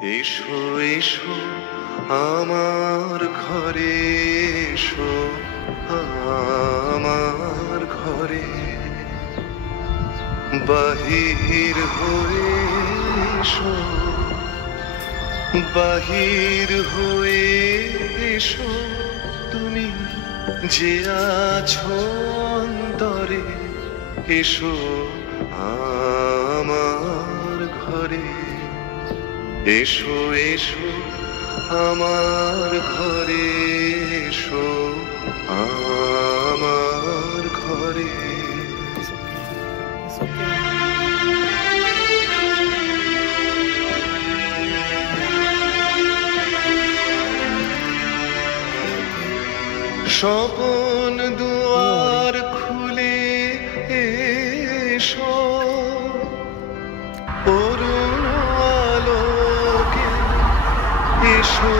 এসো এসো আমার ঘরে, এসো আমার ঘরে, বাহির হয়ে এসো, বাহির হয়ে এসো, তুমি যে আছো অন্তরে, এসো আমার ঘরে। এসো এসো আমার ঘরে, এসো আমার ঘরে। স্বপন দুয়ার খুলে এসো, অরুণ আলোকে এসো।